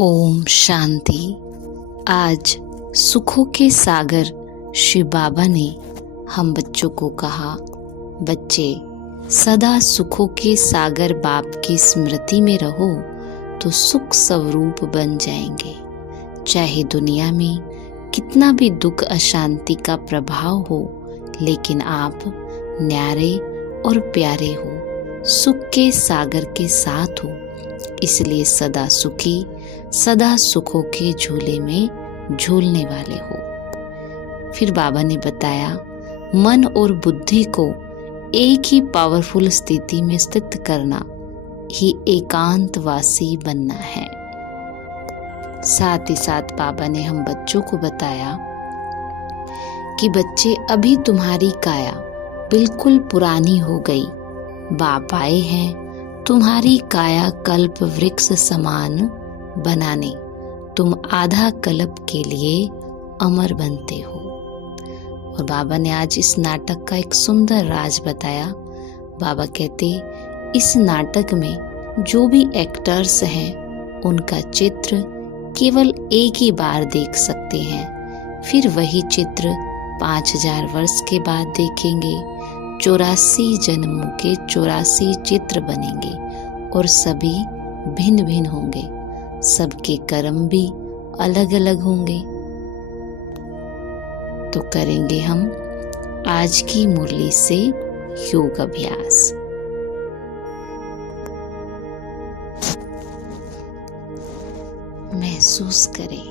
ओम शांति। आज सुखों के सागर शिव बाबा ने हम बच्चों को कहा, बच्चे सदा सुखों के सागर बाप की स्मृति में रहो तो सुख स्वरूप बन जाएंगे। चाहे दुनिया में कितना भी दुख अशांति का प्रभाव हो, लेकिन आप न्यारे और प्यारे हो, सुख के सागर के साथ हो। इसलिए सदा सुखी, सदा सुखों के झूले में झूलने वाले हो। फिर बाबा ने बताया, मन और बुद्धि को एक ही पावरफुल स्थिति में स्थित करना ही एकांतवासी बनना है। साथ ही साथ बाबा ने हम बच्चों को बताया कि बच्चे, अभी तुम्हारी काया बिल्कुल पुरानी हो गई। बाप आए हैं तुम्हारी काया कल्प वृक्ष समान बनाने। तुम आधा कल्प के लिए अमर बनते हो। और बाबा ने आज इस नाटक का एक सुंदर राज बताया। बाबा कहते, इस नाटक में जो भी एक्टर्स हैं उनका चित्र केवल एक ही बार देख सकते हैं, फिर वही चित्र 5000 वर्ष के बाद देखेंगे। 84 जन्मों के 84 चित्र बनेंगे और सभी भिन्न भिन्न होंगे। सबके कर्म भी अलग अलग होंगे। तो करेंगे हम आज की मुरली से योग अभ्यास। महसूस करें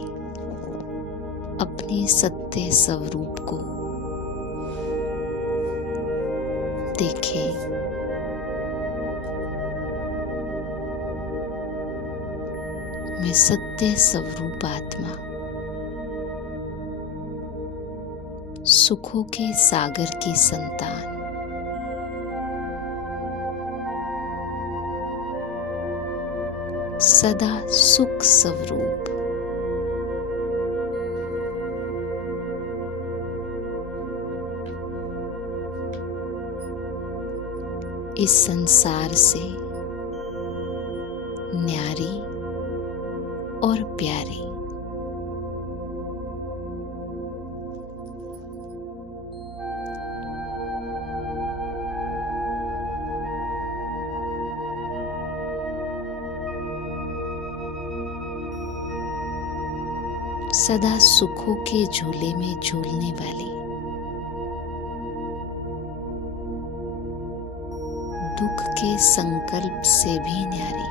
अपने सत्य स्वरूप को। देखें मैं सत्य स्वरूप आत्मा, सुखों के सागर की संतान, सदा सुख स्वरूप, इस संसार से न्यारी और प्यारी, सदा सुखों के झूले में झूलने वाली, दुख के संकल्प से भी न्यारी,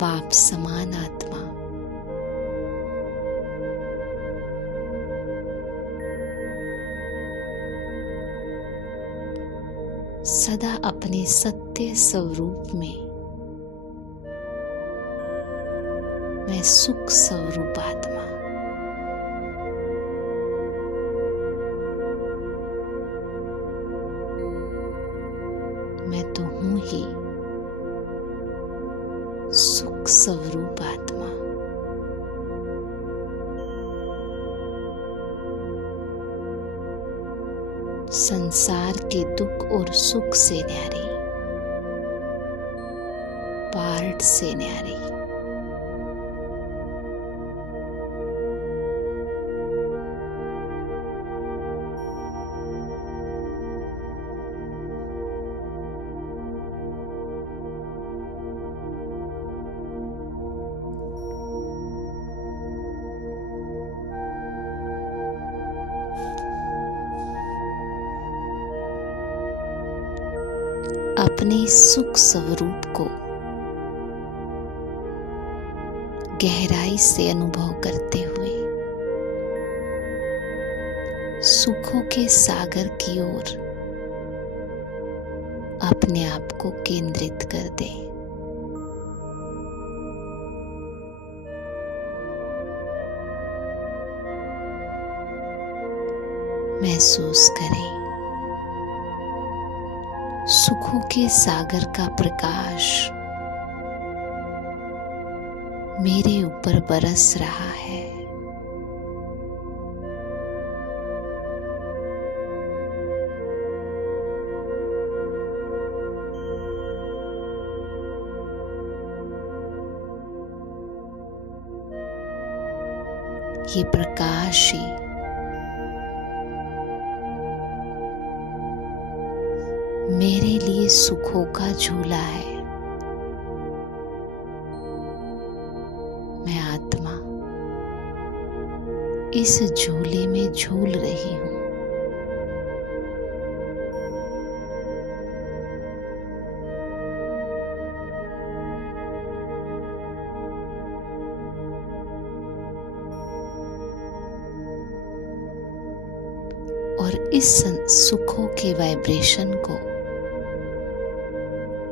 बाप समान आत्मा, सदा अपने सत्य स्वरूप में मैं सुख स्वरूप आत्मा, मैं तो हूं ही सुख स्वरूप आत्मा। संसार के दुख और सुख से न्यारी, पार्ट से न्यारी, अपने सुख स्वरूप को गहराई से अनुभव करते हुए सुखों के सागर की ओर अपने आप को केंद्रित कर दे। महसूस करें सुखों के सागर का प्रकाश मेरे ऊपर बरस रहा है। ये प्रकाश ही मेरे लिए सुखों का झूला है। मैं आत्मा इस झूले में झूल रही हूँ। और इस सुखों के वाइब्रेशन को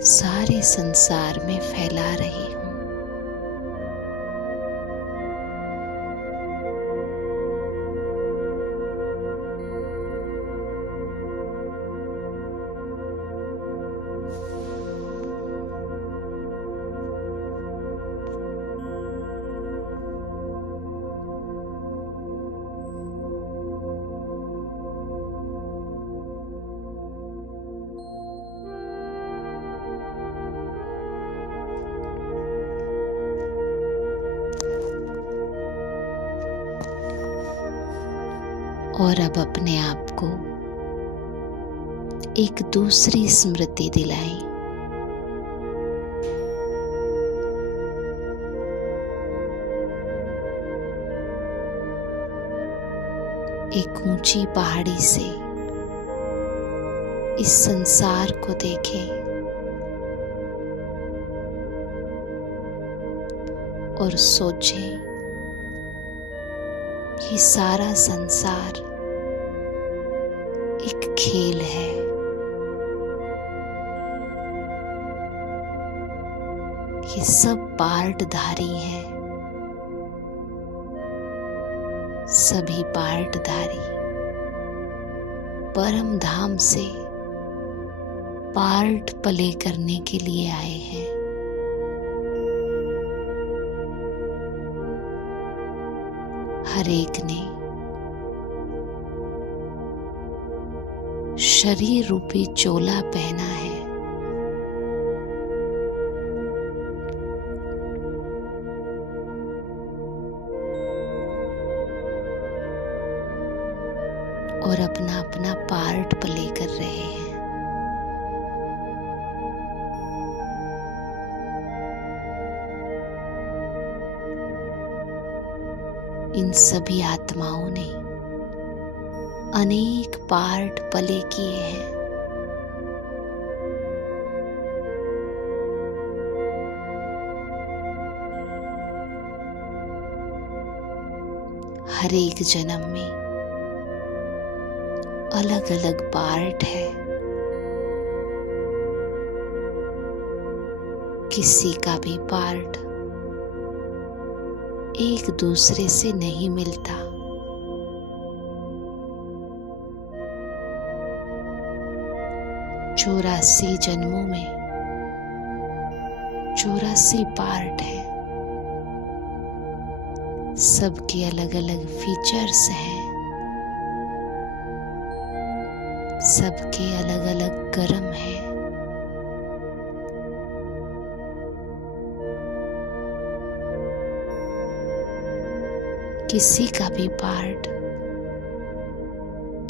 सारे संसार में फैला रही हूँ। और अब अपने आप को एक दूसरी स्मृति दिलाई। एक ऊंची पहाड़ी से इस संसार को देखे और सोचे, ये सारा संसार एक खेल है। ये सब पार्टधारी हैं। सभी पार्टधारी परम धाम से पार्ट प्ले करने के लिए आए हैं। हर एक ने शरीर रूपी चोला पहना है। और अपना अपना पार्ट प्ले कर रहे हैं। इन सभी आत्माओं ने अनेक पार्ट प्ले किए हैं। हर एक जन्म में अलग अलग पार्ट है। किसी का भी पार्ट एक दूसरे से नहीं मिलता। 84 जन्मों में 84 पार्ट हैं। सबके अलग अलग फीचर्स हैं। सबके अलग अलग कर्म हैं। किसी का भी पार्ट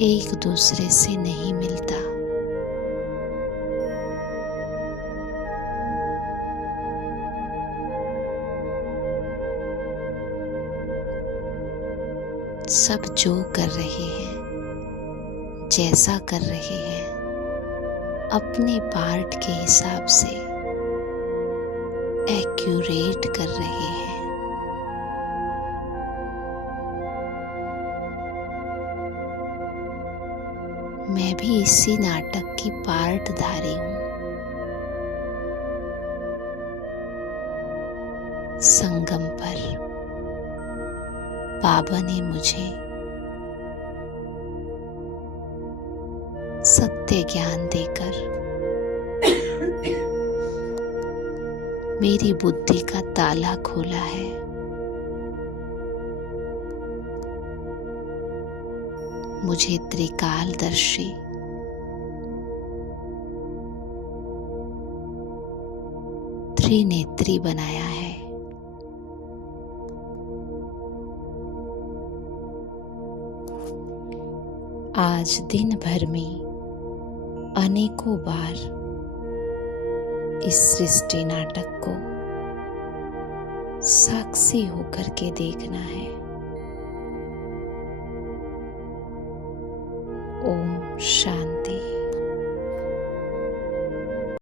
एक दूसरे से नहीं मिलता। सब जो कर रहे हैं, जैसा कर रहे हैं, अपने पार्ट के हिसाब से एक्यूरेट कर रहे हैं। मैं भी इसी नाटक की पार्टधारी हूँ। संगम पर बाबा ने मुझे सत्य ज्ञान देकर मेरी बुद्धि का ताला खोला है। मुझे त्रिकालदर्शी त्रिनेत्री बनाया है। आज दिन भर में अनेकों बार इस सृष्टि नाटक को साक्षी होकर के देखना है। ओम शांति।